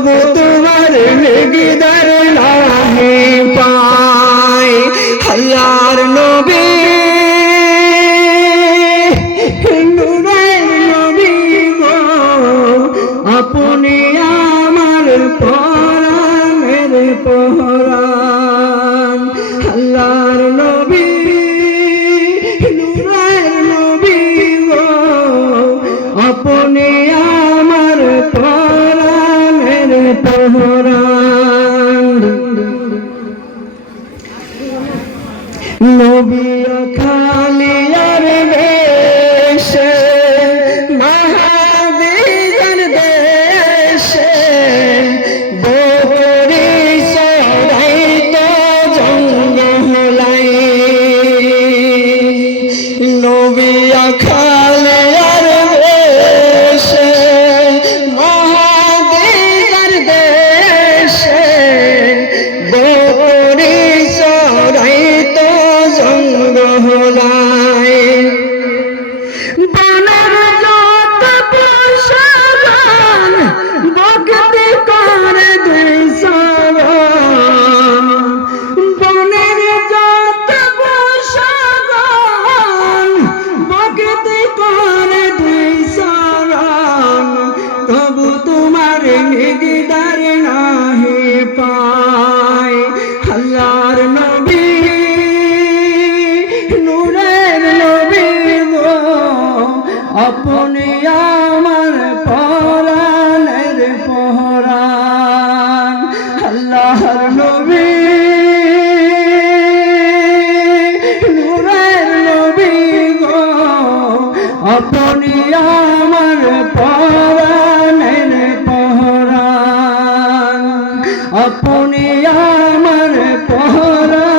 তবু তোমার দিদার নাহি পাই। আল্লাহর নবী নূরের নবী গো, আপনি আমার পরাণের পরাণ। আল্লাহর নবী নূরের নবী গো, আপনি আমার পরাণের পরাণ। নবী খালিয়ার বেশে মাহাবীরের দেশে বকরি চড়াইতো জঙ্গলাই। নবী খালিয়ার বেশে মাহাবীরের দেশে বকরি চড়াইতো জঙ্গলাই। বনের যত পশুগণ ভক্তি করে দুই চরণ। বনের যত পশুগণ ভক্তি করে দুই চরণ, তবু তোমার দিদার নাহি পাই। আল্লাহর নবী নূরের নবী গো, আপনি আমার পরাণের পরাণ। আল্লাহর নবী নূরের নবী গো, আপনি আমার পরাণের পরাণ। আপনি আমার পরাণ।